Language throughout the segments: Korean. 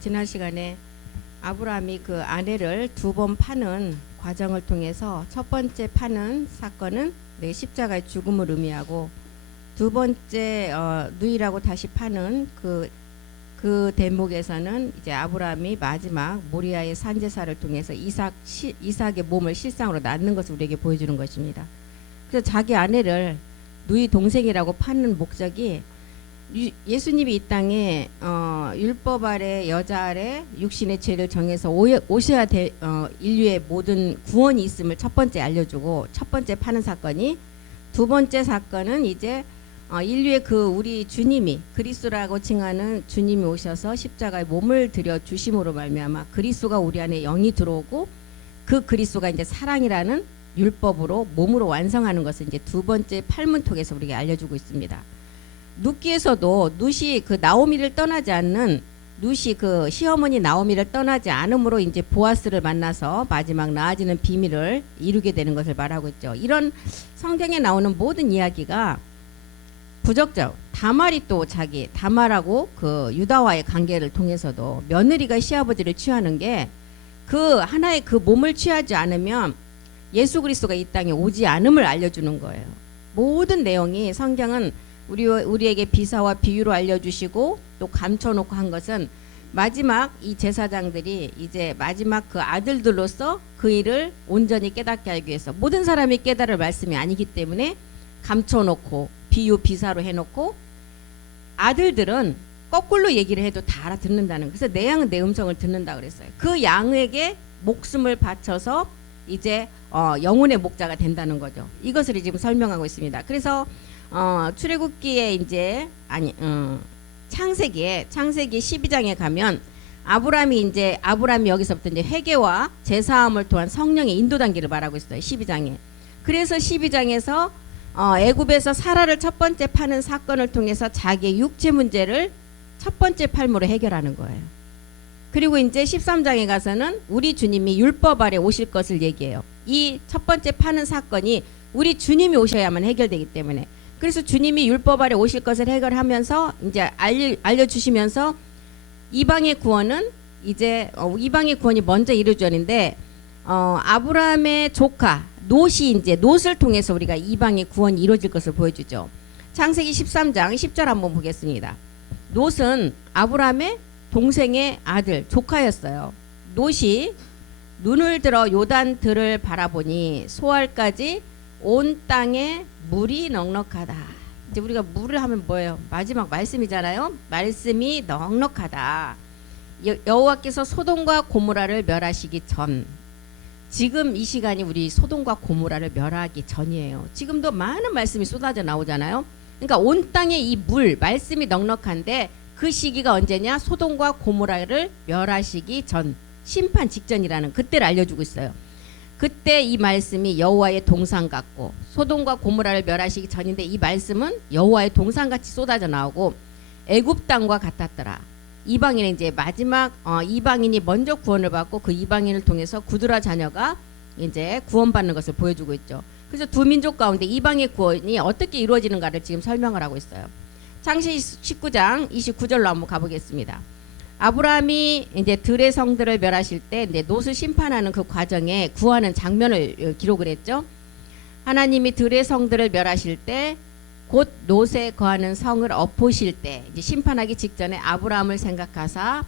지난 시간에 아브라함이 그 아내를 두 번 파는 과정을 통해서 첫 번째 파는 사건은 십자가의 죽음을 의미하고 두 번째 누이라고 다시 파는 그 대목에서는 이제 아브라함이 마지막 모리아의 산제사를 통해서 이삭의 몸을 실상으로 낳는 것을 우리에게 보여주는 것입니다. 그래서 자기 아내를 누이 동생이라고 파는 목적이 예수님이 이 땅에 율법 아래 여자 아래 육신의 죄를 정해서 오셔야 될 인류의 모든 구원이 있음을 첫 번째 알려주고 첫 번째 파는 사건이, 두 번째 사건은 이제 인류의 우리 주님이 그리스도라고 칭하는 주님이 오셔서 십자가에 몸을 들여 주심으로 말미암아 그리스도가 우리 안에 영이 들어오고 그 그리스도가 이제 사랑이라는 율법으로 몸으로 완성하는 것을 이제 두 번째 팔문톡에서 우리에게 알려주고 있습니다. 룻기에서도 룻이 나오미를 떠나지 않는, 룻이 시어머니 나오미를 떠나지 않음으로 이제 보아스를 만나서 마지막 나아지는 비밀을 이루게 되는 것을 말하고 있죠. 이런 성경에 나오는 모든 이야기가 부적절, 다말이 또 다말하고 유다와의 관계를 통해서도 며느리가 시아버지를 취하는 게 하나의 몸을 취하지 않으면 예수 그리스도가 이 땅에 오지 않음을 알려주는 거예요. 모든 내용이 성경은 우리에게 비사와 비유로 알려주시고 또 감춰놓고 한 것은 마지막 이 제사장들이 이제 마지막 아들들로서 그 일을 온전히 깨닫게 하기 위해서, 모든 사람이 깨달을 말씀이 아니기 때문에 감춰놓고 비유 비사로 해놓고, 아들들은 거꾸로 얘기를 해도 다 알아듣는다는, 그래서 내 양은 내 음성을 듣는다 그랬어요. 그 양에게 목숨을 바쳐서 이제 영혼의 목자가 된다는 거죠. 이것을 지금 설명하고 있습니다. 그래서 출애굽기에 이제 창세기 12장에 가면 아브라함이 여기서부터 이제 회개와 제사함을 통한 성령의 인도 단계를 말하고 있어요. 12장에. 그래서 12장에서 애굽에서 사라를 첫 번째 파는 사건을 통해서 자기의 육체 문제를 첫 번째 팔모로 해결하는 거예요. 그리고 이제 13장에 가서는 우리 주님이 율법 아래 오실 것을 얘기해요. 이 첫 번째 파는 사건이 우리 주님이 오셔야만 해결되기 때문에, 그래서 주님이 율법 아래 오실 것을 해결하면서 이제 알려주시면서 이방의 구원은 이제 이방의 구원이 먼저 이루어졌는데 아브라함의 조카 롯을 통해서 우리가 이방의 구원이 이루어질 것을 보여주죠. 창세기 13장 10절 한번 보겠습니다. 롯은 아브라함의 동생의 아들 조카였어요. 롯이 눈을 들어 요단 들을 바라보니 소알까지 온 땅에 물이 넉넉하다. 이제 우리가 물을 하면 뭐예요? 마지막 말씀이잖아요. 말씀이 넉넉하다. 여호와께서 소돔과 고모라를 멸하시기 전, 지금 이 시간이 우리 소돔과 고모라를 멸하기 전이에요. 지금도 많은 말씀이 쏟아져 나오잖아요. 그러니까 온 땅에 이 말씀이 넉넉한데 그 시기가 언제냐? 소돔과 고모라를 멸하시기 전, 심판 직전이라는 그때를 알려주고 있어요. 그때 이 말씀이 여호와의 동상 같고, 소돔과 고모라를 멸하시기 전인데 이 말씀은 여호와의 동상같이 쏟아져 나오고 애굽 땅과 같았더라. 이방인은 이제 마지막 이방인이 먼저 구원을 받고 그 이방인을 통해서 구드라 자녀가 이제 구원받는 것을 보여주고 있죠. 그래서 두 민족 가운데 이방의 구원이 어떻게 이루어지는가를 지금 설명을 하고 있어요. 창세기 19장 29절로 한번 가보겠습니다. 아브라함이 이제 들의 성들을 멸하실 때 이제 롯을 심판하는 그 과정에 구하는 장면을 기록을 했죠. 하나님이 들의 성들을 멸하실 때 곧 롯에 거하는 성을 엎으실 때, 이제 심판하기 직전에 아브라함을 생각하사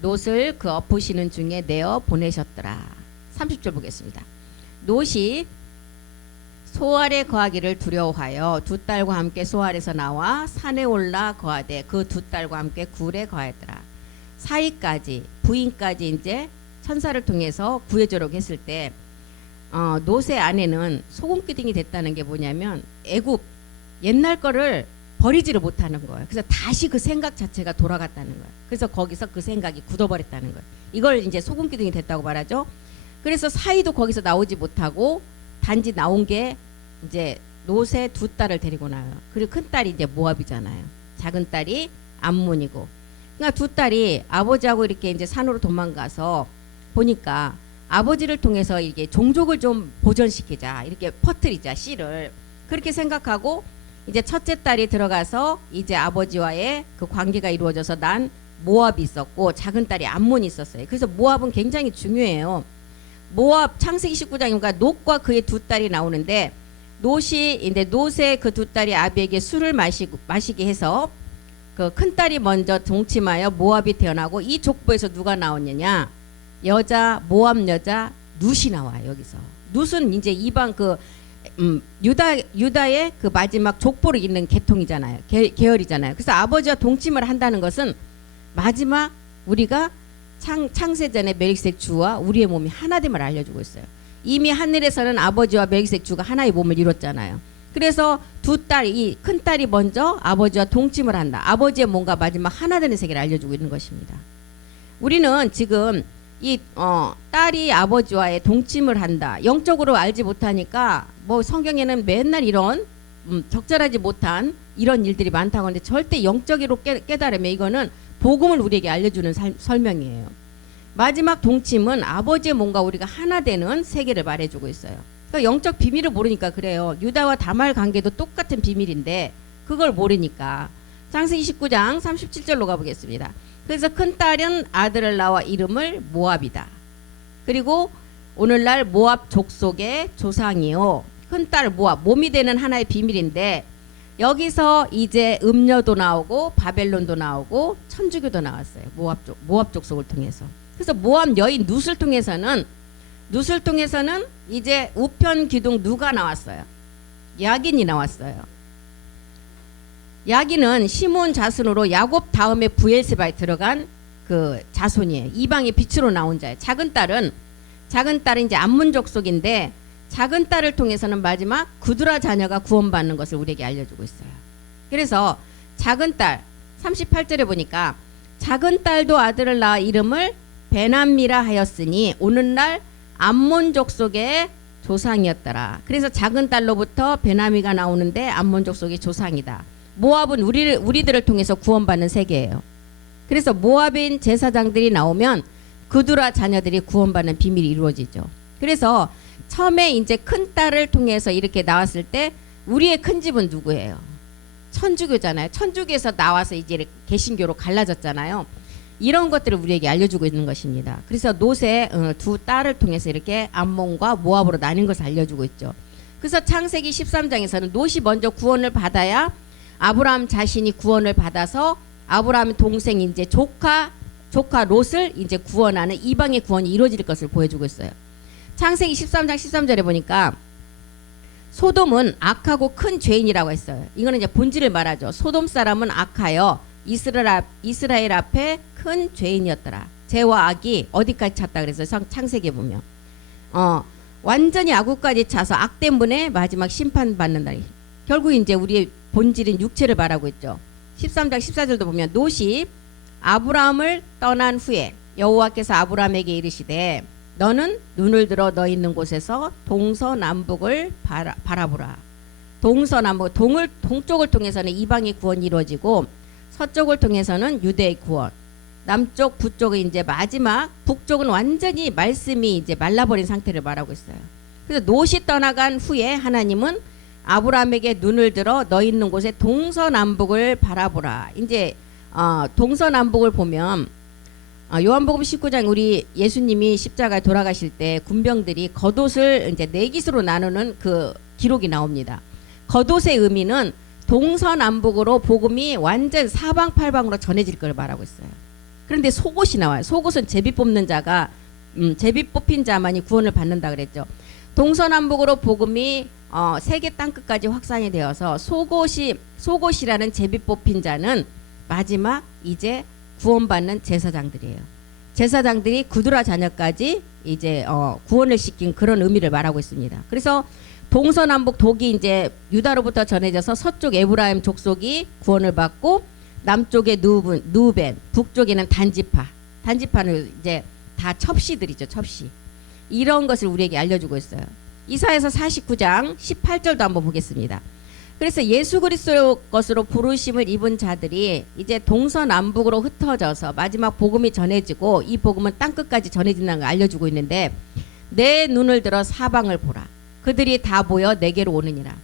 롯을 그 엎으시는 중에 내어 보내셨더라. 30절 보겠습니다. 롯이 소알에 거하기를 두려워하여 두 딸과 함께 소알에서 나와 산에 올라 거하되 그 두 딸과 함께 굴에 거하였더라. 사이까지 부인까지 이제 천사를 통해서 구해주려고 했을 때 롯의 아내는 소금기둥이 됐다는 게 뭐냐면 애굽 옛날 거를 버리지를 못하는 거예요. 그래서 다시 그 생각 자체가 돌아갔다는 거예요. 그래서 거기서 그 생각이 굳어버렸다는 거예요. 이걸 이제 소금기둥이 됐다고 말하죠. 그래서 사이도 거기서 나오지 못하고 단지 나온 게 이제 롯의 두 딸을 데리고 나와요. 그리고 큰 딸이 이제 모압이잖아요. 작은 딸이 암몬이고. 그러니까 두 딸이 아버지하고 이렇게 이제 산으로 도망가서 보니까 아버지를 통해서 이게 종족을 좀 보존시키자, 이렇게 퍼뜨리자, 씨를. 그렇게 생각하고 이제 첫째 딸이 들어가서 이제 아버지와의 그 관계가 이루어져서 난 모압이 있었고 작은 딸이 암몬이 있었어요. 그래서 모압은 굉장히 중요해요. 모압 창세기 19장인가 놋과 그의 두 딸이 나오는데 놋의 그 두 딸이 아비에게 술을 마시게 해서 그 큰 딸이 먼저 동침하여 모압이 태어나고 이 족보에서 누가 나오느냐? 모압 여자 룻이 나와요. 여기서 룻은 이제 이방 유다의 그 마지막 족보를 잇는 계통이잖아요. 계열이잖아요. 그래서 아버지와 동침을 한다는 것은 마지막 우리가 창세전에 멜기세덱 주와 우리의 몸이 하나됨을 알려주고 있어요. 이미 하늘에서는 아버지와 멜기세덱 주가 하나의 몸을 이뤘잖아요. 그래서 이 큰 딸이 먼저 아버지와 동침을 한다. 아버지의 몸과 마지막 하나 되는 세계를 알려주고 있는 것입니다. 우리는 지금 이 딸이 아버지와의 동침을 한다. 영적으로 알지 못하니까 뭐 성경에는 맨날 이런 적절하지 못한 이런 일들이 많다고 하는데 절대 영적으로 깨달으면 이거는 복음을 우리에게 알려주는 설명이에요. 마지막 동침은 아버지의 몸과 우리가 하나 되는 세계를 말해주고 있어요. 그러니까 영적 비밀을 모르니까 그래요. 유다와 다말 관계도 똑같은 비밀인데 그걸 모르니까. 창세기 19장 37절로 가보겠습니다. 그래서 큰 딸은 아들을 낳아 이름을 모압이다. 그리고 오늘날 모압 족속의 조상이요. 큰 딸 모압, 몸이 되는 하나의 비밀인데 여기서 이제 음녀도 나오고 바벨론도 나오고 천주교도 나왔어요. 모압 족속을 통해서. 그래서 모압 여인 룻을 통해서는 이제 우편 기둥 누가 나왔어요? 야긴이 나왔어요. 야긴은 시몬 자손으로 야곱 다음에 부엘세바에 들어간 그 자손이에요. 이방의 빛으로 나온 자예요. 작은 딸은 이제 암몬 족속인데 작은 딸을 통해서는 마지막 구두라 자녀가 구원받는 것을 우리에게 알려주고 있어요. 그래서 작은 딸 38절에 보니까 작은 딸도 아들을 낳아 이름을 베남미라 하였으니 오늘날 암몬 족속의 조상이었더라. 그래서 작은 딸로부터 베나미가 나오는데 암몬 족속의 조상이다. 모압은 우리들을 통해서 구원받는 세계예요. 그래서 모압인 제사장들이 나오면 그두라 자녀들이 구원받는 비밀이 이루어지죠. 그래서 처음에 이제 큰 딸을 통해서 이렇게 나왔을 때 우리의 큰 집은 누구예요? 천주교잖아요. 천주교에서 나와서 이제 개신교로 갈라졌잖아요. 이런 것들을 우리에게 알려주고 있는 것입니다. 그래서 놋의 두 딸을 통해서 이렇게 암몬과 모압으로 나뉜 것을 알려주고 있죠. 그래서 창세기 13장에서는 놋이 먼저 구원을 받아야 아브라함 자신이 구원을 받아서 아브라함의 동생 이제 조카 롯을 이제 구원하는 이방의 구원이 이루어질 것을 보여주고 있어요. 창세기 13장 13절에 보니까 소돔은 악하고 큰 죄인이라고 했어요. 이거는 이제 본질을 말하죠. 소돔 사람은 악하여 이스라엘 앞에 큰 죄인이었더라. 죄와 악이 어디까지 찼다 그래서 창세기에 보면 완전히 악우까지 차서 악 때문에 마지막 심판받는다. 결국 이제 우리의 본질인 육체를 말하고 있죠. 13장 14절도 보면 롯이 아브라함을 떠난 후에 여호와께서 아브라함에게 이르시되 너는 눈을 들어 너 있는 곳에서 동서남북을 바라보라. 동서남북 동쪽을 통해서는 이방의 구원이 이루어지고 서쪽을 통해서는 유대의 구원. 남쪽 북쪽은 이제 마지막 북쪽은 완전히 말씀이 이제 말라버린 상태를 말하고 있어요. 그래서 롯이 떠나간 후에 하나님은 아브라함에게 눈을 들어 너 있는 곳에 동서남북을 바라보라. 이제 동서남북을 보면 요한복음 19장 우리 예수님이 십자가에 돌아가실 때 군병들이 겉옷을 이제 네 깃으로 나누는 그 기록이 나옵니다. 겉옷의 의미는 동서남북으로 복음이 완전 사방팔방으로 전해질 걸 말하고 있어요. 그런데 속옷이 나와요. 속옷은 제비 뽑는 자가 제비 뽑힌 자만이 구원을 받는다 그랬죠. 동서남북으로 복음이 세계 땅끝까지 확산이 되어서 속옷이라는 제비 뽑힌 자는 마지막 이제 구원받는 제사장들이에요. 제사장들이 구두라 자녀까지 이제 구원을 시킨 그런 의미를 말하고 있습니다. 그래서 동서남북 독이 이제 유다로부터 전해져서 서쪽 에브라임 족속이 구원을 받고 남쪽에 누벤, 북쪽에는 단지파는 이제 다 첩시들이죠. 첩시. 이런 것을 우리에게 알려주고 있어요. 이사야서 49장 18절도 한번 보겠습니다. 그래서 예수 그리스도의 것으로 부르심을 입은 자들이 이제 동서남북으로 흩어져서 마지막 복음이 전해지고 이 복음은 땅끝까지 전해진다는 걸 알려주고 있는데 내 눈을 들어 사방을 보라. 그들이 다 모여 내게로 오느니라.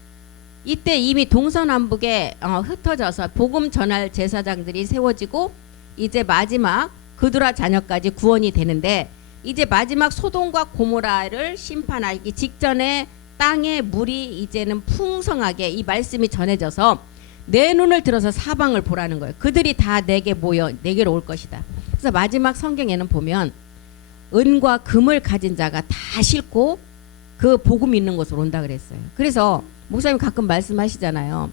이때 이미 동서남북에 흩어져서 복음 전할 제사장들이 세워지고 이제 마지막 그드라 자녀까지 구원이 되는데 이제 마지막 소돔과 고모라를 심판하기 직전에 땅에 물이 이제는 풍성하게 이 말씀이 전해져서 내 눈을 들어서 사방을 보라는 거예요. 그들이 다 내게 모여 내게로 올 것이다. 그래서 마지막 성경에는 보면 은과 금을 가진 자가 다 싣고 그 복음 있는 곳으로 온다 그랬어요. 그래서 목사님 가끔 말씀하시잖아요.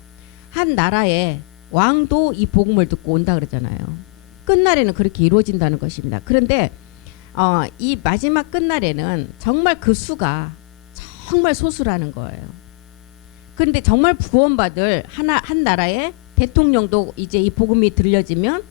한 나라의 왕도 이 복음을 듣고 온다 그러잖아요. 끝날에는 그렇게 이루어진다는 것입니다. 그런데 이 마지막 끝날에는 정말 그 수가 정말 소수라는 거예요. 그런데 정말 구원받을 한 나라의 대통령도 이제 이 복음이 들려지면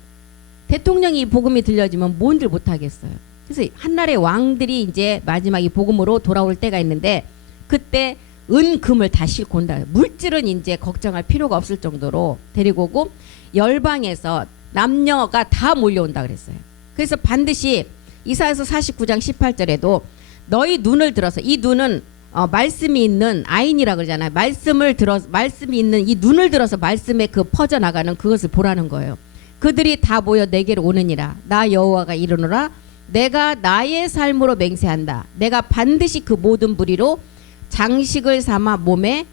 대통령이 이 복음이 들려지면 뭔들 못하겠어요. 그래서 한 나라의 왕들이 이제 마지막 이 복음으로 돌아올 때가 있는데 그때 은, 금을 다 싣고 온다. 물질은 이제 걱정할 필요가 없을 정도로 데리고 오고 열방에서 남녀가 다 몰려온다 그랬어요. 그래서 반드시 이사야서 49장 18절에도 너희 눈을 들어서 이 눈은 말씀이 있는 아인이라 그러잖아요. 말씀이 있는 이 눈을 들어서 말씀에 그 퍼져나가는 그것을 보라는 거예요. 그들이 다 모여 내게로 오느니라. 나 여호와가 이르노라. 내가 나의 삶으로 맹세한다. 내가 반드시 그 모든 부리로 장식을 삼아 몸에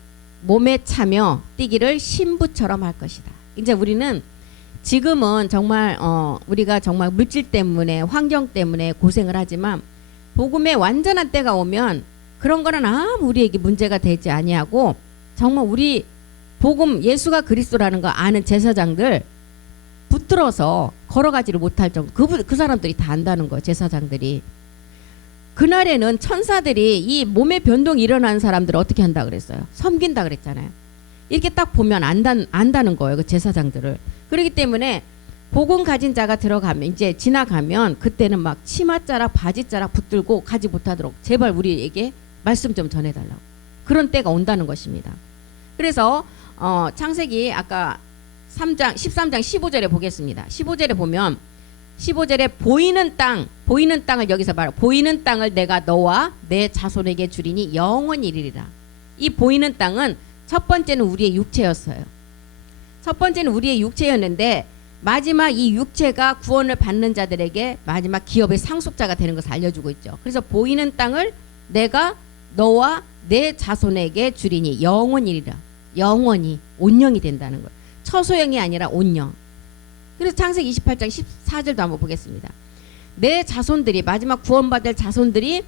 차며 뛰기를 신부처럼 할 것이다. 이제 우리는 지금은 정말 우리가 정말 물질 때문에 환경 때문에 고생을 하지만 복음의 완전한 때가 오면 그런 거는 아무 우리에게 문제가 되지 아니하고 정말 우리 복음 예수가 그리스도라는 거 아는 제사장들 붙들어서 걸어가지를 못할 정도 그 사람들이 다 안다는 거예요. 제사장들이. 그날에는 천사들이 이 몸의 변동이 일어나는 사람들을 어떻게 한다 그랬어요? 섬긴다 그랬잖아요. 이렇게 딱 보면 안다는 거예요. 그 제사장들을. 그렇기 때문에 복음 가진 자가 들어가면 이제 지나가면 그때는 막 치마자락 바지자락 붙들고 가지 못하도록 제발 우리에게 말씀 좀 전해달라고. 그런 때가 온다는 것입니다. 그래서 창세기 아까 13장 15절에 보겠습니다. 15절에 보면 15절에 보이는 땅을 여기서 말하고 보이는 땅을 내가 너와 내 자손에게 주리니 영원히 이르리라. 이 보이는 땅은 첫 번째는 우리의 육체였어요. 첫 번째는 우리의 육체였는데 마지막 이 육체가 구원을 받는 자들에게 마지막 기업의 상속자가 되는 것을 알려주고 있죠. 그래서 보이는 땅을 내가 너와 내 자손에게 주리니 영원히 이르리라. 영원히 온영이 된다는 거예요. 처소형이 아니라 온영. 그래서 창세기 28장 14절도 한번 보겠습니다. 내 자손들이 마지막 구원받을 자손들이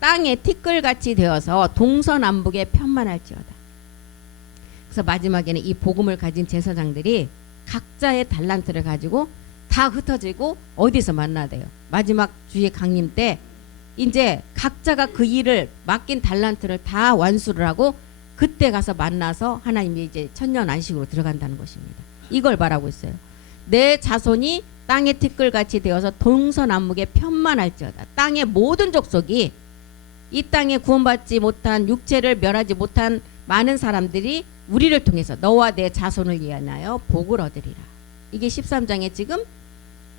땅에 티끌같이 되어서 동서남북에 편만할지어다. 그래서 마지막에는 이 복음을 가진 제사장들이 각자의 달란트를 가지고 다 흩어지고 어디서 만나야 돼요? 마지막 주의 강림 때 이제 각자가 그 일을 맡긴 달란트를 다 완수를 하고 그때 가서 만나서 하나님이 이제 천년 안식으로 들어간다는 것입니다. 이걸 말하고 있어요. 내 자손이 땅의 티끌같이 되어서 동서남북에 편만할지어다. 땅의 모든 족속이 이 땅에 구원받지 못한 육체를 멸하지 못한 많은 사람들이 우리를 통해서 너와 내 자손을 위하여 복을 얻으리라. 이게 13장에 지금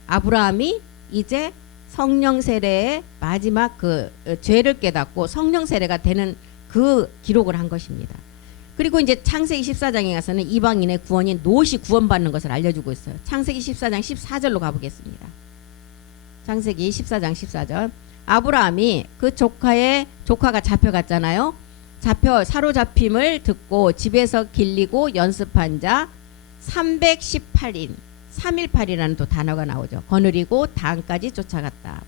아브라함이 이제 성령 세례의 마지막 그 죄를 깨닫고 성령 세례가 되는 그 기록을 한 것입니다. 그리고 이제 창세기 14장에 가서는 이방인의 구원인 롯이 구원받는 것을 알려주고 있어요. 창세기 14장 14절로 가보겠습니다. 창세기 14장 14절. 아브라함이 그 조카가 잡혀갔잖아요. 사로잡힘을 듣고 집에서 길리고 연습한 자 318인 318이라는 또 단어가 나오죠. 거느리고 단까지 쫓아갔다.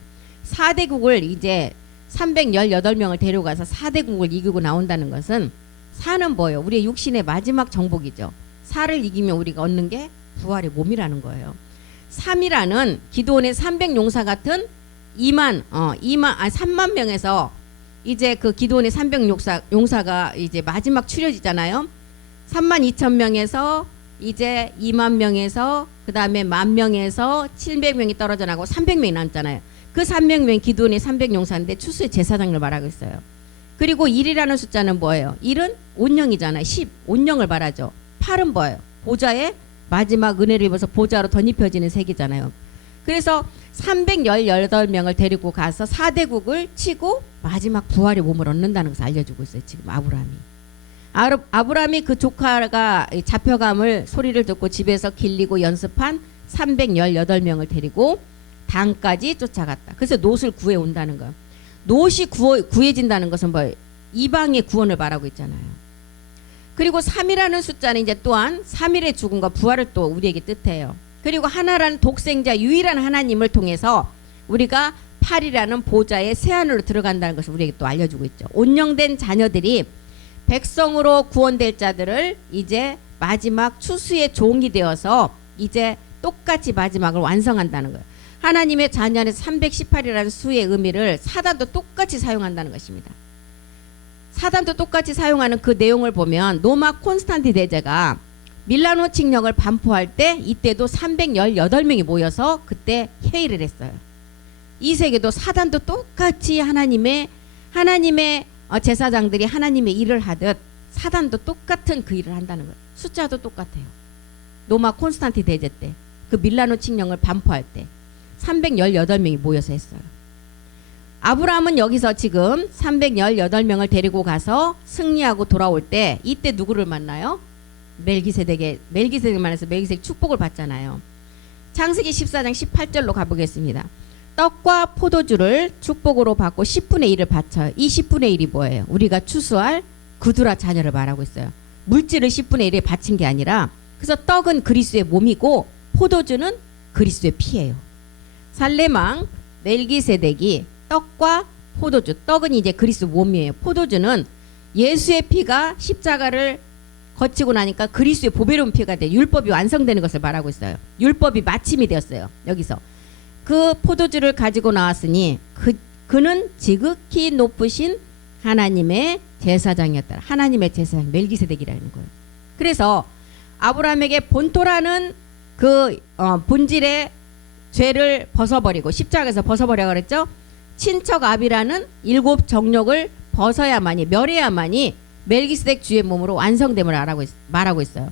4대국을 이제 318명을 데려가서 4대국을 이기고 나온다는 것은 사는 뭐예요? 우리의 육신의 마지막 정복이죠. 사를 이기면 우리가 얻는 게 부활의 몸이라는 거예요. 3이라는 기도원의 300용사 같은 3만 명에서 이제 그 기도원의 300용사가 이제 마지막 추려지잖아요. 3만 2천 명에서 이제 2만 명에서 그 다음에 1,000명에서 700명이 떨어져 나고 300명이 남잖아요. 그 300명 기도원의 300용사인데 추수의 제사장을 말하고 있어요. 그리고 1이라는 숫자는 뭐예요? 1은 온영이잖아요. 10, 온영을 말하죠. 8은 뭐예요? 보좌에 마지막 은혜를 입어서 보좌로 덧입혀지는 색이잖아요. 그래서 318명을 데리고 가서 4대국을 치고 마지막 부활의 몸을 얻는다는 것을 알려주고 있어요. 지금 아브라함이 그 조카가 잡혀감을 소리를 듣고 집에서 길리고 연습한 318명을 데리고 단까지 쫓아갔다. 그래서 롯을 구해 온다는 거예요. 롯이 구해진다는 것은 뭐 이방의 구원을 말하고 있잖아요. 그리고 3이라는 숫자는 이제 또한 3일의 죽음과 부활을 또 우리에게 뜻해요. 그리고 하나라는 독생자 유일한 하나님을 통해서 우리가 8이라는 보좌의 세안으로 들어간다는 것을 우리에게 또 알려주고 있죠. 온영된 자녀들이 백성으로 구원될 자들을 이제 마지막 추수의 종이 되어서 이제 똑같이 마지막을 완성한다는 거예요. 하나님의 자녀 안에서 318이라는 수의 의미를 사단도 똑같이 사용한다는 것입니다. 사단도 똑같이 사용하는 그 내용을 보면 로마 콘스탄티 대제가 밀라노 칙령을 반포할 때 이때도 318명이 모여서 그때 회의를 했어요. 이 세계도 사단도 똑같이 하나님의 제사장들이 하나님의 일을 하듯 사단도 똑같은 그 일을 한다는 거예요. 숫자도 똑같아요. 로마 콘스탄티 대제 때 그 밀라노 칙령을 반포할 때 318명이 모여서 했어요. 아브라함은 여기서 지금 318명을 데리고 가서 승리하고 돌아올 때 이때 누구를 만나요? 멜기세덱을 만나서 멜기세덱 축복을 받잖아요. 창세기 14장 18절로 가보겠습니다. 떡과 포도주를 축복으로 받고 10분의 1을 바쳐요. 이 10분의 1이 뭐예요? 우리가 추수할 그두라 자녀를 말하고 있어요. 물질을 10분의 1에 바친 게 아니라, 그래서 떡은 그리스도의 몸이고 포도주는 그리스도의 피예요. 살레망 멜기세덱이 떡과 포도주, 떡은 이제 그리스도 몸이에요. 포도주는 예수의 피가 십자가를 거치고 나니까 그리스도의 보배로운 피가 돼 율법이 완성되는 것을 말하고 있어요. 율법이 마침이 되었어요. 여기서 그 포도주를 가지고 나왔으니 그는 지극히 높으신 하나님의 제사장이었다. 하나님의 제사장 멜기세덱이라는 거예요. 그래서 아브라함에게 본토라는 그 본질의 죄를 벗어버리고 십자가에서 벗어버려 그랬죠. 친척 아비라는 7 정욕을 벗어야만이, 멸해야만이 멜기세덱 주의 몸으로 완성됨을 말하고 있어요.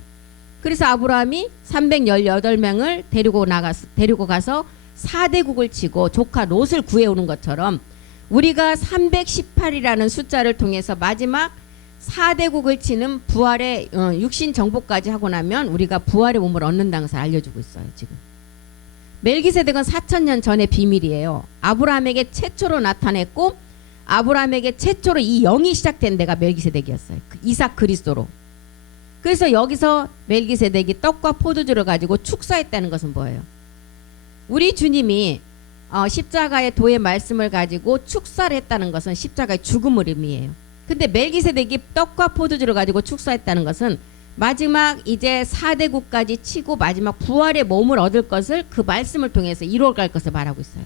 그래서 아브라함이 318명을 데리고 가서 4대국을 치고 조카 롯을 구해오는 것처럼 우리가 318이라는 숫자를 통해서 마지막 4대국을 치는 부활의 육신 정복까지 하고 나면 우리가 부활의 몸을 얻는다는 것을 알려주고 있어요. 지금 멜기세덱은 4000년 전의 비밀이에요. 아브라함에게 최초로 나타냈고 아브라함에게 최초로 이 영이 시작된 데가 멜기세덱이었어요. 이삭 그리스도로. 그래서 여기서 멜기세덱이 떡과 포도주를 가지고 축사했다는 것은 뭐예요? 우리 주님이 십자가의 도의 말씀을 가지고 축사를 했다는 것은 십자가의 죽음을 의미해요. 근데 멜기세덱이 떡과 포도주를 가지고 축사했다는 것은 마지막 이제 4대국까지 치고 마지막 부활의 몸을 얻을 것을 그 말씀을 통해서 이루어갈 것을 말하고 있어요.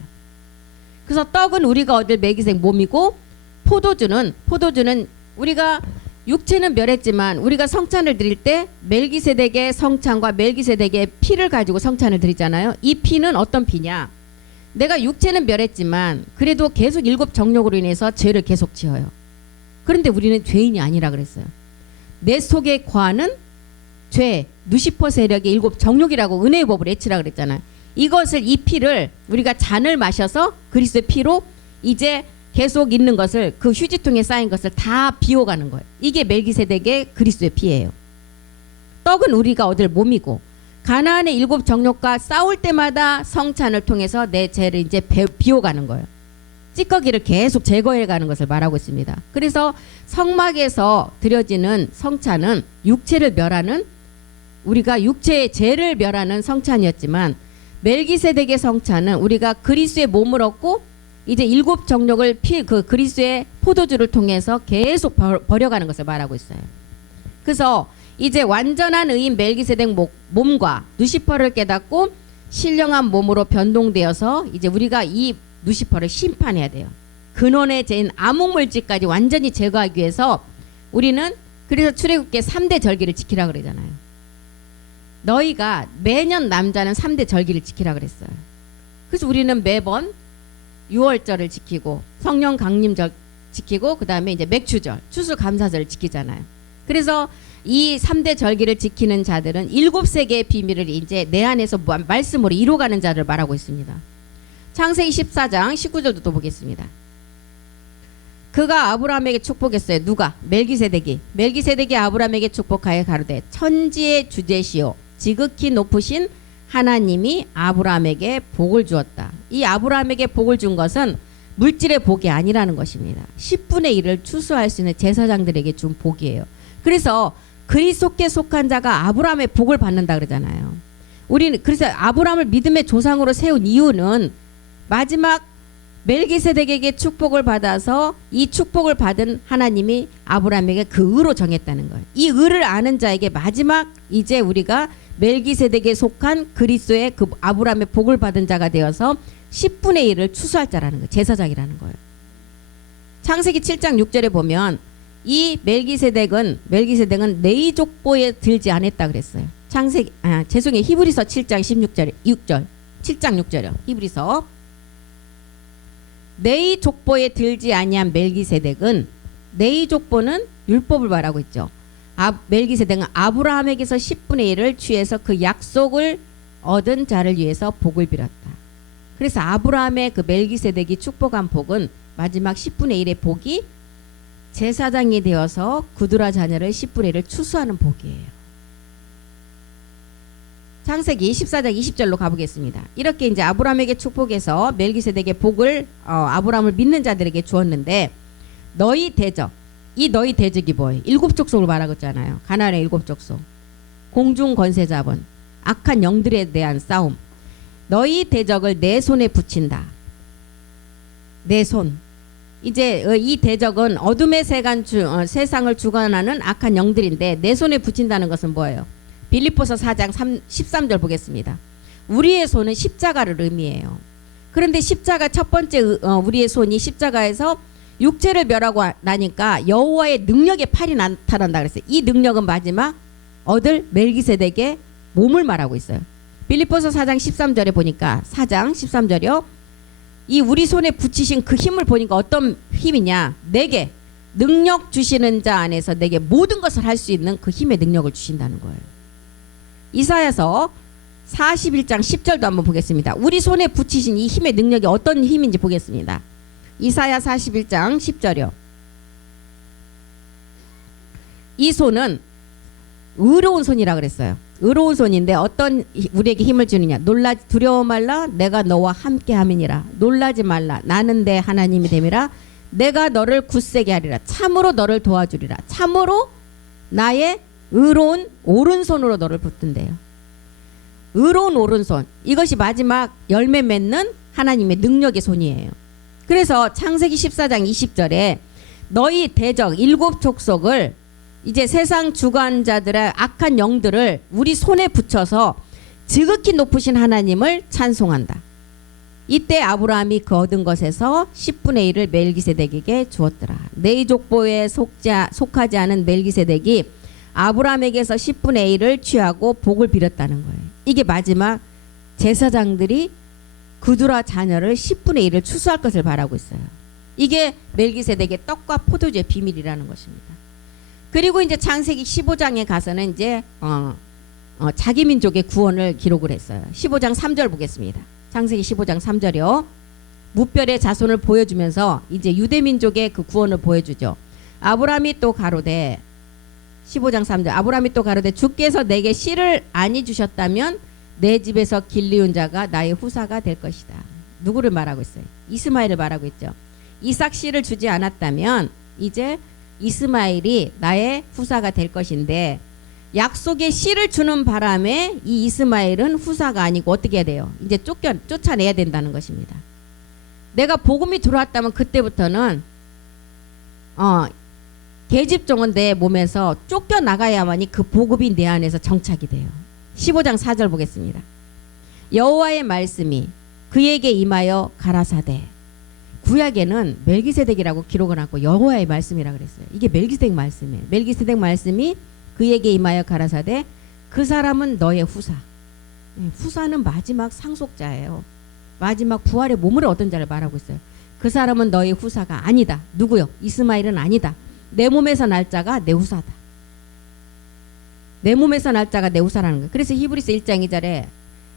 그래서 떡은 우리가 얻을 멜기세덱 몸이고 포도주는 우리가 육체는 멸했지만 우리가 성찬을 드릴 때 멜기세덱의 성찬과 멜기세덱의 피를 가지고 성찬을 드리잖아요. 이 피는 어떤 피냐? 내가 육체는 멸했지만 그래도 계속 7 정욕으로 인해서 죄를 계속 지어요. 그런데 우리는 죄인이 아니라 그랬어요. 내 속에 거하는 죄, 누시퍼 세력의 7 정욕이라고 은혜의 법을 외치라 그랬잖아요. 이것을, 이 피를 우리가 잔을 마셔서 그리스도의 피로 이제 계속 있는 것을, 그 휴지통에 쌓인 것을 다 비워가는 거예요. 이게 멜기세덱의 그리스도의 피예요. 떡은 우리가 얻을 몸이고 가나안의 7 정욕과 싸울 때마다 성찬을 통해서 내 죄를 이제 비워가는 거예요. 찌꺼기를 계속 제거해가는 것을 말하고 있습니다. 그래서 성막에서 드려지는 성찬은 육체를 멸하는, 우리가 육체의 죄를 멸하는 성찬이었지만 멜기세덱의 성찬은 우리가 그리스도의 몸을 얻고 이제 7 정욕을 그 그리스도의 포도주를 통해서 계속 버려가는 것을 말하고 있어요. 그래서 이제 완전한 의인 멜기세덱 몸과 누시퍼를 깨닫고 신령한 몸으로 변동되어서 이제 우리가 이 누시퍼를 심판해야 돼요. 근원의 죄인 암흑물질까지 완전히 제거하기 위해서 우리는, 그래서 출애굽기에 3대 절기를 지키라 그러잖아요. 너희가 매년 남자는 3대 절기를 지키라 그랬어요. 그래서 우리는 매번 6월절을 지키고 성령 강림절 지키고 그 다음에 이제 맥추절, 추수감사절을 지키잖아요. 그래서 이 3대 절기를 지키는 자들은 7세계의 비밀을 이제 내 안에서 말씀으로 이루어가는 자를 말하고 있습니다. 창세기 14장 19절도 또 보겠습니다. 그가 아브라함에게 축복했어요. 누가? 멜기세덱이 아브라함에게 축복하여 가로되 천지의 주제시오 지극히 높으신 하나님이 아브라함에게 복을 주었다. 이 아브라함에게 복을 준 것은 물질의 복이 아니라는 것입니다. 10분의 1을 추수할 수 있는 제사장들에게 준 복이에요. 그래서 그리스도께 속한 자가 아브라함의 복을 받는다 그러잖아요. 우리는 그래서 아브라함을 믿음의 조상으로 세운 이유는 마지막 멜기세덱에게 축복을 받아서 이 축복을 받은 하나님이 아브라함에게 그 의로 정했다는 거예요. 이 의를 아는 자에게 마지막 이제 우리가 멜기세덱에 속한 그리스도의 그 아브라함의 복을 받은 자가 되어서 10분의 1을 추수할 자라는 거예요. 제사장이라는 거예요. 창세기 7장 6절에 보면 이 멜기세덱은 레위 족보에 들지 않았다 그랬어요. 죄송해요. 히브리서 7장 16절에 6절 7장 6절이요. 히브리서 레위 족보에 들지 아니한 멜기세덱은 레위 족보는 율법을 말하고 있죠. 멜기세덱은 아브라함에게서 10분의 1을 취해서 그 약속을 얻은 자를 위해서 복을 빌었다. 그래서 아브라함의 그 멜기세덱이 축복한 복은 마지막 10분의 1의 복이 제사장이 되어서 구두라 자녀를 10분의 1을 추수하는 복이에요. 창세기 14장 20절로 가보겠습니다. 이렇게 이제 아브라함에게 축복해서 멜기세덱의 복을 아브라함을 믿는 자들에게 주었는데 너희 대적, 이 너희 대적이 뭐예요? 7족속을 말하고 있잖아요. 가나안의 7족속, 공중 권세자본, 악한 영들에 대한 싸움. 너희 대적을 내 손에 붙인다. 내 손. 이제 이 대적은 어둠의 세상을 주관하는 악한 영들인데 내 손에 붙인다는 것은 뭐예요? 빌립보서 4장 13절 보겠습니다. 우리의 손은 십자가를 의미해요. 그런데 십자가 첫 번째 우리의 손이 십자가에서 육체를 멸하고 나니까 여호와의 능력의 팔이 나타난다 그랬어요. 이 능력은 마지막 얻을 멜기세덱의 몸을 말하고 있어요. 빌립보서 4장 13절에 보니까 4장 13절이요. 이 우리 손에 붙이신 그 힘을 보니까 어떤 힘이냐? 내게 능력 주시는 자 안에서 내게 모든 것을 할 수 있는 그 힘의 능력을 주신다는 거예요. 이사야서 41장 10절도 한번 보겠습니다. 우리 손에 붙이신 이 힘의 능력이 어떤 힘인지 보겠습니다. 이사야 41장 10절이요. 이 손은 의로운 손이라 그랬어요. 의로운 손인데 어떤 우리에게 힘을 주느냐? 두려워 말라 내가 너와 함께 함이니라. 놀라지 말라 나는 내 하나님이 됨이라. 내가 너를 굳세게 하리라. 참으로 너를 도와주리라. 참으로 나의 의로운 오른손으로 너를 붙든대요. 의로운 오른손, 이것이 마지막 열매 맺는 하나님의 능력의 손이에요. 그래서 창세기 14장 20절에 너희 대적 7족속을 이제 세상 주관자들의 악한 영들을 우리 손에 붙여서 지극히 높으신 하나님을 찬송한다. 이때 아브라함이 그 얻은 것에서 10분의 1을 멜기세덱에게 주었더라. 레위 족보에 속하지 않은 멜기세덱이 아브라함에게서 10분의 1을 취하고 복을 빌었다는 거예요. 이게 마지막 제사장들이 그두라 자녀를 10분의 1을 추수할 것을 바라고 있어요. 이게 멜기세덱의 떡과 포도주의 비밀이라는 것입니다. 그리고 이제 창세기 15장에 가서는 이제 자기 민족의 구원을 기록을 했어요. 15장 3절 보겠습니다. 창세기 15장 3절이요. 무별의 자손을 보여주면서 이제 유대 민족의 그 구원을 보여주죠. 아브라함이 또 가로되 15장 3절 아브라함이 또 가로되 주께서 내게 씨를 아니 주셨다면 내 집에서 길리운 자가 나의 후사가 될 것이다. 누구를 말하고 있어요? 이스마엘을 말하고 있죠. 이삭 씨를 주지 않았다면 이제 이스마엘이 나의 후사가 될 것인데 약속의 씨를 주는 바람에 이 이스마엘은 후사가 아니고 어떻게 해야 돼요? 이제 쫓아내야 된다는 것입니다. 내가 복음이 들어왔다면 그때부터는 계집종은 내 몸에서 쫓겨나가야만이 그 복음이 내 안에서 정착이 돼요. 15장 4절 보겠습니다. 여호와의 말씀이 그에게 임하여 가라사대. 구약에는 멜기세덱이라고 기록을 하고 여호와의 말씀이라고 그랬어요. 이게 멜기세덱 말씀이에요. 멜기세덱 말씀이 그에게 임하여 가라사대 그 사람은 너의 후사. 후사는 마지막 상속자예요. 마지막 부활의 몸을 얻은 자를 말하고 있어요. 그 사람은 너의 후사가 아니다. 누구요? 이스마엘은 아니다. 내 몸에서 날 자가 내 후사다. 내 몸에서 날 자가 내 후사라는 거예요. 그래서 히브리서 1장 2절에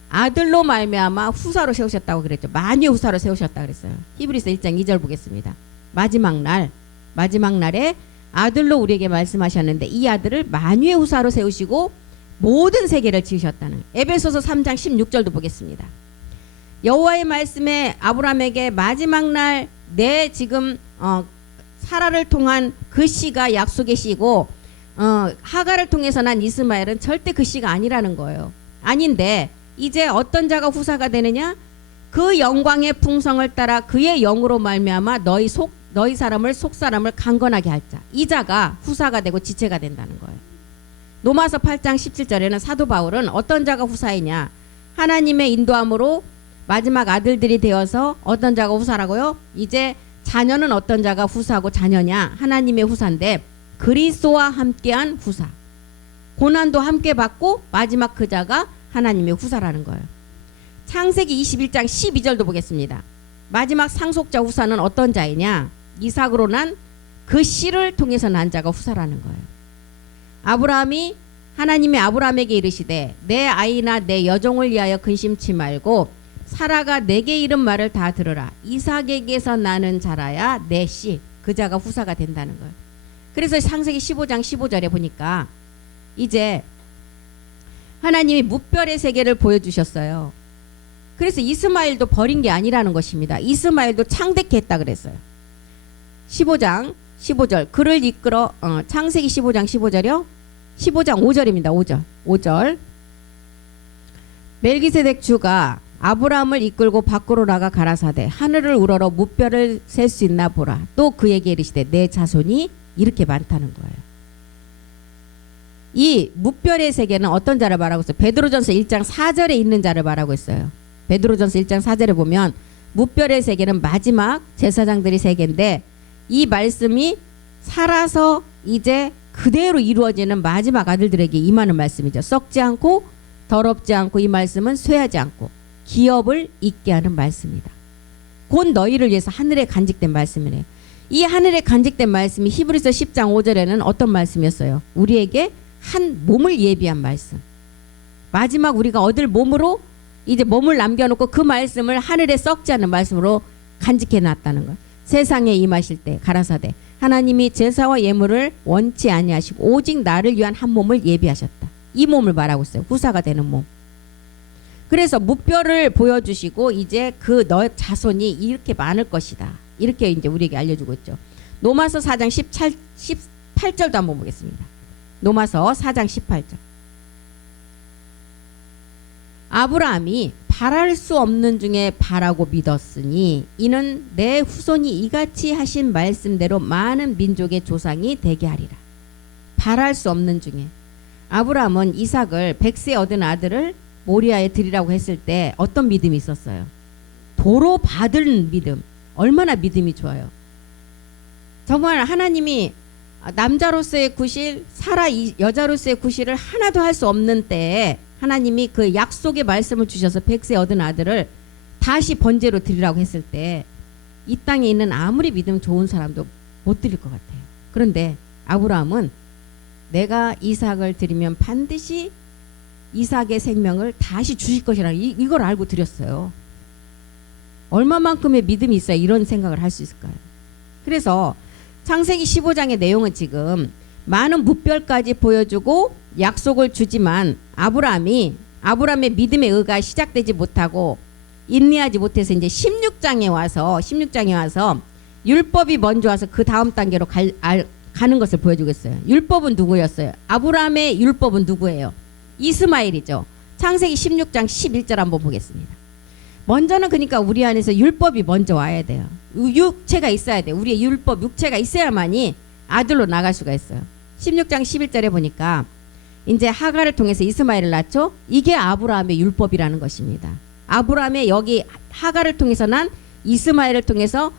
아들로 말미암아 후사로 세우셨다고 그랬죠. 만유의 후사로 세우셨다고 그랬어요. 히브리서 1장 2절 보겠습니다. 마지막 날에 아들로 우리에게 말씀하셨는데 이 아들을 만유의 후사로 세우시고 모든 세계를 지으셨다는. 에베소서 3장 16절도 보겠습니다. 여호와의 말씀에 아브라함에게 마지막 날 내 지금 사라를 통한 그 씨가 약속의 씨고 하가를 통해서 난 이스마엘은 절대 그 씨가 아니라는 거예요. 아닌데 이제 어떤 자가 후사가 되느냐? 그 영광의 풍성을 따라 그의 영으로 말미암아 너희 사람을 속사람을 강건하게 할 자. 이 자가 후사가 되고 지체가 된다는 거예요. 로마서 8장 17절에는 사도 바울은 어떤 자가 후사이냐? 하나님의 인도함으로 마지막 아들들이 되어서 어떤 자가 후사라고요? 이제 자녀는 어떤 자가 후사고 자녀냐? 하나님의 후사인데 그리스도와 함께한 후사. 고난도 함께 받고 마지막 그 자가 하나님의 후사라는 거예요. 창세기 21장 12절도 보겠습니다. 마지막 상속자 후사는 어떤 자이냐? 이삭으로 난 그 씨를 통해서 난 자가 후사라는 거예요. 아브라함이 하나님이 아브라함에게 이르시되 내 아이나 내 여종을 위하여 근심치 말고 사라가 내게 이른 말을 다 들으라. 이삭에게서 나는 자라야 내 씨, 그 자가 후사가 된다는 거예요. 그래서 창세기 15장 15절에 보니까 이제 하나님이 무별의 세계를 보여주셨어요. 그래서 이스마엘도 버린 게 아니라는 것입니다. 이스마엘도 창대케 했다 그랬어요. 15장 15절 그를 이끌어 창세기 15장 15절이요. 15장 5절입니다. 5절 멜기세덱 주가 아브라함을 이끌고 밖으로 나가 가라사대 하늘을 우러러 무별을 셀 수 있나 보라. 또 그에게 이르시되 내 자손이 이렇게 많다는 거예요. 이 무별의 세계는 어떤 자를 말하고 있어요? 베드로전서 1장 4절에 있는 자를 말하고 있어요. 베드로전서 1장 4절에 보면 무별의 세계는 마지막 제사장들이 세계인데 이 말씀이 살아서 이제 그대로 이루어지는 마지막 아들들에게 임하는 말씀이죠. 썩지 않고 더럽지 않고 이 말씀은 쇠하지 않고 기업을 잊게 하는 말씀이다. 곧 너희를 위해서 하늘에 간직된 말씀이네요. 이 하늘에 간직된 말씀이 히브리서 10장 5절에는 어떤 말씀이었어요? 우리에게 한 몸을 예비한 말씀. 마지막 우리가 얻을 몸으로 이제 몸을 남겨놓고 그 말씀을 하늘에 썩지 않는 말씀으로 간직해 놨다는 것. 세상에 임하실 때 가라사대 하나님이 제사와 예물을 원치 아니하시고 오직 나를 위한 한 몸을 예비하셨다. 이 몸을 말하고 있어요. 후사가 되는 몸. 그래서 무별을 보여주시고 이제 그 너 자손이 이렇게 많을 것이다. 이렇게 이제 우리에게 알려주고 있죠. 로마서 4장 18절도 한번 보겠습니다. 로마서 4장 18절. 아브라함이 바랄 수 없는 중에 바라고 믿었으니 이는 내 후손이 이같이 하신 말씀대로 많은 민족의 조상이 되게 하리라. 바랄 수 없는 중에. 아브라함은 이삭을 100세 얻은 아들을 모리아에 드리라고 했을 때 어떤 믿음이 있었어요? 도로 받을 믿음. 얼마나 믿음이 좋아요. 정말 하나님이 남자로서의 구실, 사라 여자로서의 구실을 하나도 할 수 없는 때에 하나님이 그 약속의 말씀을 주셔서 100세 얻은 아들을 다시 번제로 드리라고 했을 때 이 땅에 있는 아무리 믿음 좋은 사람도 못 드릴 것 같아요. 그런데 아브라함은 내가 이삭을 드리면 반드시 이삭의 생명을 다시 주실 것이라는 이걸 알고 드렸어요. 얼마만큼의 믿음이 있어야 이런 생각을 할 수 있을까요? 그래서 창세기 15장의 내용은 지금 많은 무별까지 보여주고 약속을 주지만 아브라함의 믿음의 의가 시작되지 못하고 인내하지 못해서 이제 16장에 와서 율법이 먼저 와서 그 다음 단계로 가는 것을 보여주고 있어요. 율법은 누구였어요? 아브라함의 율법은 누구예요? 이스마엘이죠. 창세기 16장 11절 한번 보겠습니다. 먼저는 그러니까 우리 안에서 율법이 먼저 와야 돼요. 육체가 있어야 돼요. 우리의 율법, 육체가 있어야만이 아들로 나갈 수가 있어요. 16장 11절에 보니까 이제 하가를 통해서 이스마엘을 낳죠. 이게 아브라함의 율법이라는 것입니다. 아브라함의 여기 하가를 통해서 난 이스마엘을 통해서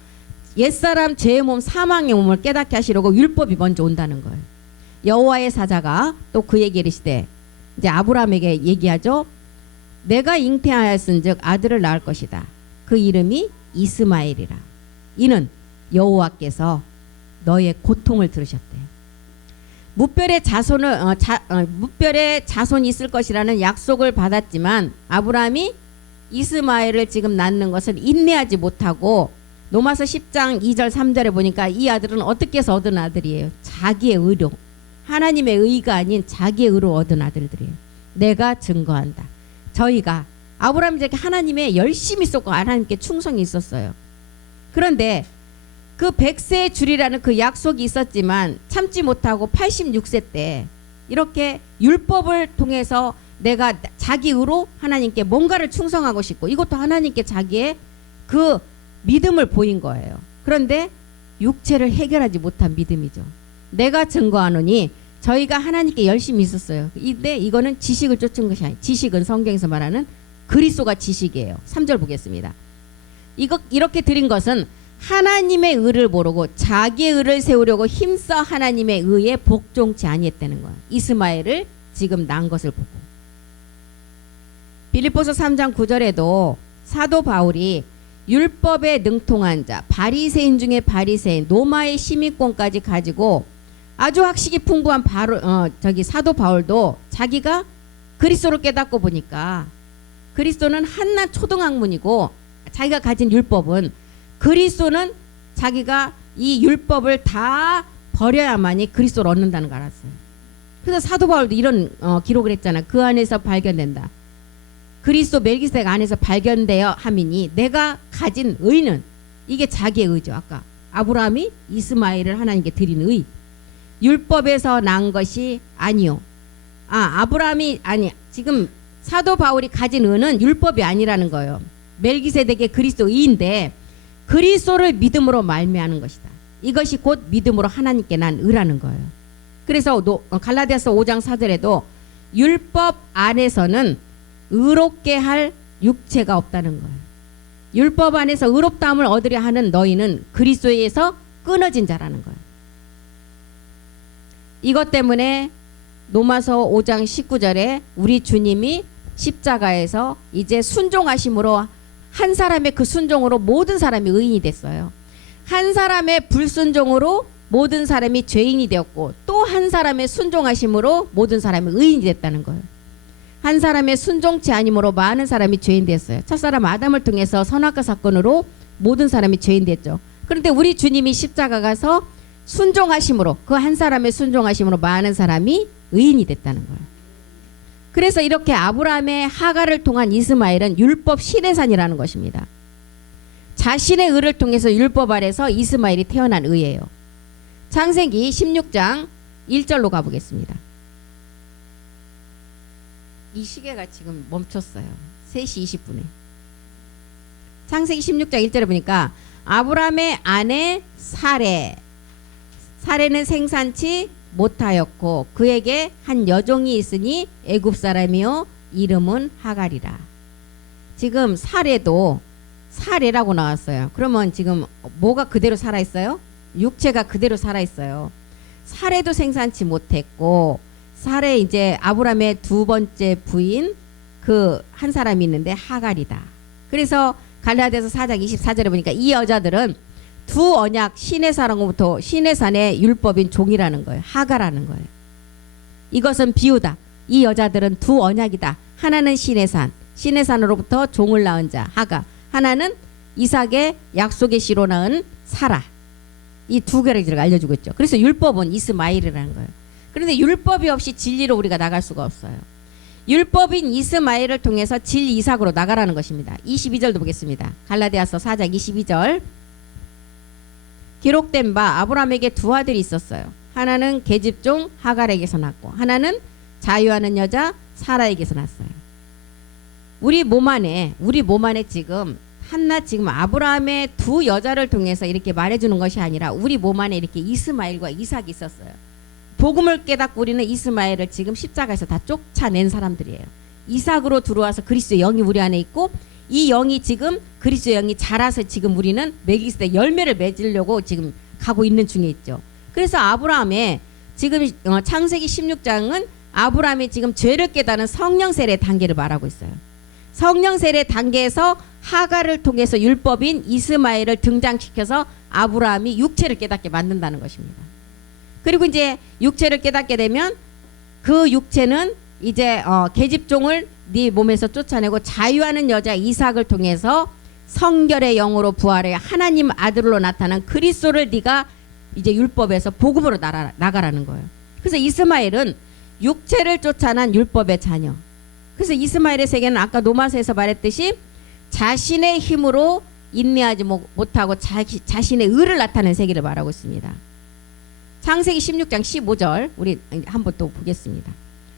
옛사람 죄의 몸 사망의 몸을 깨닫게 하시려고 율법이 먼저 온다는 거예요. 여호와의 사자가 또 그에게 이르시되 이제 아브라함에게 얘기하죠. 내가 잉태하였은즉 아들을 낳을 것이다. 그 이름이 이스마엘이라. 이는 여호와께서 너의 고통을 들으셨대요. 무별의 자손이 있을 것이라는 약속을 받았지만 아브라함이 이스마엘을 지금 낳는 것을 인내하지 못하고 로마서 10장 2절 3절에 보니까 이 아들은 어떻게 해서 얻은 아들이에요? 자기의 의로. 하나님의 의가 아닌 자기의 의로 얻은 아들들이에요. 내가 증거한다. 저희가 아브라함이 저렇게 하나님의 열심히 있었고 하나님께 충성이 있었어요. 그런데 그 100세의 줄이라는 그 약속이 있었지만 참지 못하고 86세 때 이렇게 율법을 통해서 내가 자기 의로 하나님께 뭔가를 충성하고 싶고 이것도 하나님께 자기의 그 믿음을 보인 거예요. 그런데 육체를 해결하지 못한 믿음이죠. 내가 증거하노니 저희가 하나님께 열심히 있었어요. 근데 이거는 지식을 쫓은 것이 아니에요. 지식은 성경에서 말하는 그리스도가 지식이에요. 3절 보겠습니다. 이렇게 드린 것은 하나님의 의를 모르고 자기의 의를 세우려고 힘써 하나님의 의에 복종치 아니했다는 거야. 이스마엘을 지금 낳은 것을 보고. 빌립보서 3장 9절에도 사도 바울이 율법에 능통한 자, 바리새인 중에 바리새인, 로마의 시민권까지 가지고 아주 학식이 풍부한 사도 바울도 자기가 그리스도를 깨닫고 보니까 그리스도는 한낱 초등학문이고 자기가 가진 율법은 그리스도는 자기가 이 율법을 다 버려야만이 그리스도를 얻는다는 걸 알았어요. 그래서 사도 바울도 이런 기록을 했잖아. 그 안에서 발견된다. 그리스도 멜기세덱 안에서 발견되어 함이니 내가 가진 의는 이게 자기의 의죠. 아까 아브라함이 이스마엘을 하나님께 드린 의. 율법에서 난 것이 아니요. 아브라함이 아니 지금 사도 바울이 가진 의는 율법이 아니라는 거예요. 멜기세덱의 그리스도 의인데 그리스도를 믿음으로 말미암는 것이다. 이것이 곧 믿음으로 하나님께 난 의라는 거예요. 그래서 갈라디아서 5장 4절에도 율법 안에서는 의롭게 할 육체가 없다는 거예요. 율법 안에서 의롭다함을 얻으려 하는 너희는 그리스도에서 끊어진 자라는 거예요. 이것 때문에 로마서 5장 19절에 우리 주님이 십자가에서 이제 순종하심으로 한 사람의 그 순종으로 모든 사람이 의인이 됐어요. 한 사람의 불순종으로 모든 사람이 죄인이 되었고 또 한 사람의 순종하심으로 모든 사람이 의인이 됐다는 거예요. 한 사람의 순종치 아님으로 많은 사람이 죄인 됐어요. 첫사람 아담을 통해서 선악과 사건으로 모든 사람이 죄인 됐죠. 그런데 우리 주님이 십자가 가서 순종하심으로 그 한 사람의 순종하심으로 많은 사람이 의인이 됐다는 거예요. 그래서 이렇게 아브라함의 하가를 통한 이스마엘은 율법 시내산이라는 것입니다. 자신의 의를 통해서 율법 아래서 이스마엘이 태어난 의예요. 창세기 16장 1절로 가보겠습니다. 이 시계가 지금 멈췄어요. 3시 20분에. 창세기 16장 1절에 보니까 아브라함의 아내 사레는 생산치 못하였고 그에게 한 여종이 있으니 애굽 사람이요 이름은 하갈이라. 지금 사레라고 나왔어요. 그러면 지금 뭐가 그대로 살아있어요? 육체가 그대로 살아있어요. 사레도 생산치 못했고 사레 이제 아브라함의 두 번째 부인 그 한 사람이 있는데 하갈이다. 그래서 갈라디아서 4장 24절에 보니까 이 여자들은 두 언약 시내산으로부터 시내산의 율법인 종이라는 거예요. 하가라는 거예요. 이것은 비유다. 이 여자들은 두 언약이다. 하나는 시내산으로부터 종을 낳은 자 하가, 하나는 이삭의 약속의 씨로 낳은 사라. 이 두 개를 알려주고 있죠. 그래서 율법은 이스마엘이라는 거예요. 그런데 율법이 없이 진리로 우리가 나갈 수가 없어요. 율법인 이스마엘을 통해서 진리 이삭으로 나가라는 것입니다. 22절도 보겠습니다. 갈라디아서 4장 22절. 기록된 바 아브라함에게 두 아들이 있었어요. 하나는 계집종 하갈에게서 났고 하나는 자유하는 여자 사라에게서 났어요. 우리 몸 안에 지금 한낱 지금 아브라함의 두 여자를 통해서 이렇게 말해주는 것이 아니라 우리 몸 안에 이렇게 이스마엘과 이삭이 있었어요. 복음을 깨닫고 우리는 이스마엘을 지금 십자가에서 다 쫓아낸 사람들이에요. 이삭으로 들어와서 그리스도의 영이 우리 안에 있고 이 영이 지금 그리스도의 영이 자라서 지금 우리는 멜기세덱 열매를 맺으려고 지금 가고 있는 중에 있죠. 그래서 아브라함의 지금 창세기 16장은 아브라함이 지금 죄를 깨닫는 성령 세례 단계를 말하고 있어요. 성령 세례 단계에서 하갈을 통해서 율법인 이스마엘을 등장시켜서 아브라함이 육체를 깨닫게 만든다는 것입니다. 그리고 이제 육체를 깨닫게 되면 그 육체는 이제 계집종을 네 몸에서 쫓아내고 자유하는 여자 이삭을 통해서 성결의 영으로 부활해 하나님 아들로 나타난 그리스도를 네가 이제 율법에서 복음으로 나가라는 거예요. 그래서 이스마엘은 육체를 쫓아난 율법의 자녀. 그래서 이스마엘의 세계는 아까 노마서에서 말했듯이 자신의 힘으로 인내하지 못하고 자신의 의를 나타내는 세계를 말하고 있습니다. 창세기 16장 15절 우리 한번 또 보겠습니다.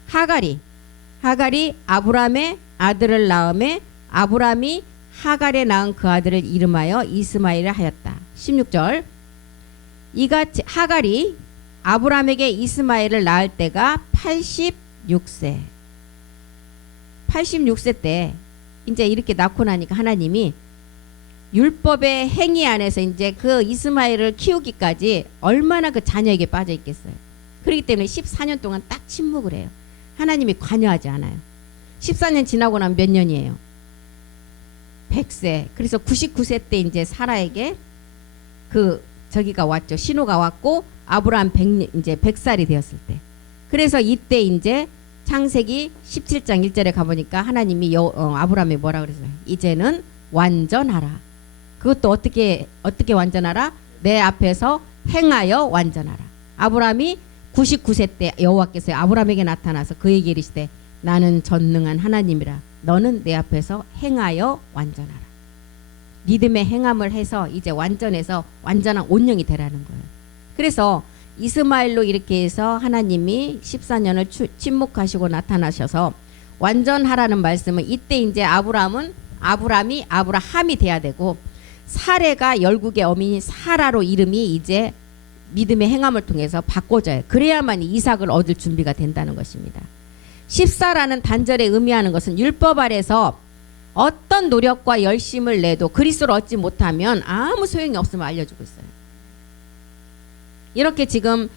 하갈이 아브람의 아들을 낳음에 아브람이 하갈에 낳은 그 아들을 이름하여 이스마엘을 하였다. 16절 이같이 하갈이 아브람에게 이스마엘을 낳을 때가 86세. 86세 때 이제 이렇게 낳고 나니까 하나님이 율법의 행위 안에서 이제 그 이스마엘을 키우기까지 얼마나 그 자녀에게 빠져 있겠어요. 그렇기 때문에 14년 동안 딱 침묵을 해요. 하나님이 관여하지 않아요. 14년 지나고 나면 몇 년이에요? 100세. 그래서 99세 때 이제 사라에게 저기가 왔죠. 신호가 왔고 아브라함 이제 100살이 되었을 때. 그래서 이때 이제 창세기 17장 1절에 가보니까 하나님이 아브라함이 뭐라 그랬어요? 이제는 완전하라. 그것도 어떻게 완전하라? 내 앞에서 행하여 완전하라. 아브라함이 99세 때 여호와께서 아브라함에게 나타나서 그에게 이르시되 나는 전능한 하나님이라. 너는 내 앞에서 행하여 완전하라. 믿음의 행함을 해서 이제 완전해서 완전한 온영이 되라는 거예요. 그래서 이스마엘로 이렇게 해서 하나님이 14년을 침묵하시고 나타나셔서 완전하라는 말씀은 이때 이제 아브라함이 돼야 되고 사레가 열국의 어민이 사라로 이름이 이제 믿음의 행함을 통해서 바꿔져요. 그래야만 이삭을 얻을 준비가 된다는 것입니다. 14라는 단절에 의미하는 것은 율법 아래서 어떤 노력과 열심을 내도 그리스도를 얻지 못하면 아무 소용이 없음을 알려주고 있어요. 이렇게 지금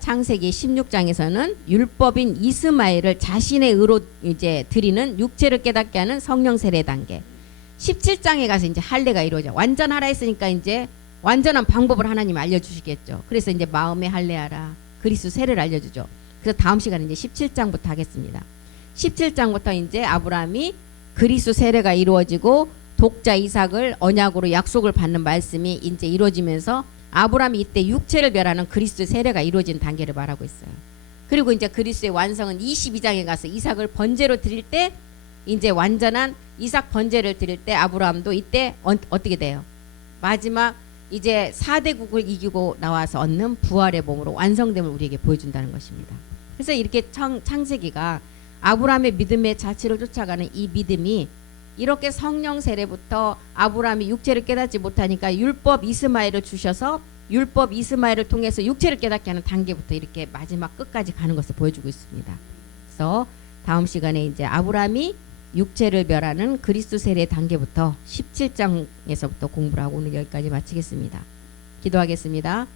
창세기 16장에서는 율법인 이스마엘을 자신의 의로 이제 드리는 육체를 깨닫게 하는 성령 세례 단계. 17장에 가서 이제 할례가 이루어져. 완전하라 했으니까 이제 완전한 방법을 하나님 알려주시겠죠. 그래서 이제 마음의 할례하라. 그리스도 세례를 알려주죠. 그래서 다음 시간에 이제 17장부터 하겠습니다. 17장부터 이제 아브라함이 그리스도 세례가 이루어지고 독자 이삭을 언약으로 약속을 받는 말씀이 이제 이루어지면서 아브라함이 이때 육체를 멸하는 그리스도 세례가 이루어진 단계를 말하고 있어요. 그리고 이제 그리스도의 완성은 22장에 가서 이삭을 번제로 드릴 때 이제 완전한 이삭 번제를 드릴 때 아브라함도 이때 어떻게 돼요? 마지막 이제 4대국을 이기고 나와서 얻는 부활의 몸으로 완성됨을 우리에게 보여준다는 것입니다. 그래서 이렇게 창세기가 아브라함의 믿음의 자취를 쫓아가는 이 믿음이 이렇게 성령 세례부터 아브라함이 육체를 깨닫지 못하니까 율법 이스마엘을 주셔서 율법 이스마엘을 통해서 육체를 깨닫게 하는 단계부터 이렇게 마지막 끝까지 가는 것을 보여주고 있습니다. 그래서 다음 시간에 이제 아브라함이 육체를 멸하는 그리스도 세례 단계부터 17장에서부터 공부를 하고 오늘 여기까지 마치겠습니다. 기도하겠습니다.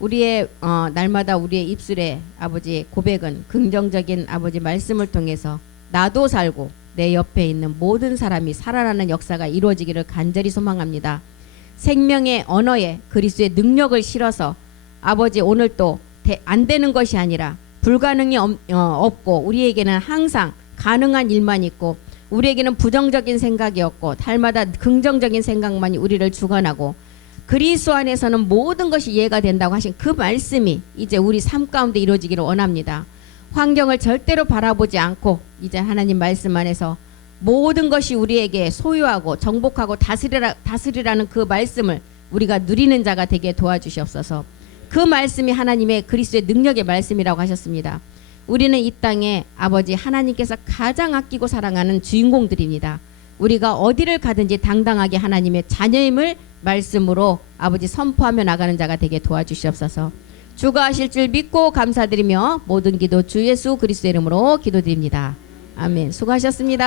우리의 날마다 우리의 입술에 아버지 고백은 긍정적인 아버지 말씀을 통해서 나도 살고 내 옆에 있는 모든 사람이 살아나는 역사가 이루어지기를 간절히 소망합니다. 생명의 언어에 그리스도의 능력을 실어서 아버지 오늘 또 안 되는 것이 아니라 불가능이 없고 우리에게는 항상 가능한 일만 있고 우리에게는 부정적인 생각이 없고 달마다 긍정적인 생각만이 우리를 주관하고 그리스도 안에서는 모든 것이 이해가 된다고 하신 그 말씀이 이제 우리 삶 가운데 이루어지기를 원합니다. 환경을 절대로 바라보지 않고 이제 하나님 말씀 안에서 모든 것이 우리에게 소유하고 정복하고 다스리라는 그 말씀을 우리가 누리는 자가 되게 도와주시옵소서. 그 말씀이 하나님의 그리스도의 능력의 말씀이라고 하셨습니다. 우리는 이 땅에 아버지 하나님께서 가장 아끼고 사랑하는 주인공들입니다. 우리가 어디를 가든지 당당하게 하나님의 자녀임을 말씀으로 아버지 선포하며 나가는 자가 되게 도와주시옵소서. 주가 하실 줄 믿고 감사드리며 모든 기도 주 예수 그리스도의 이름으로 기도드립니다. 아멘. 수고하셨습니다.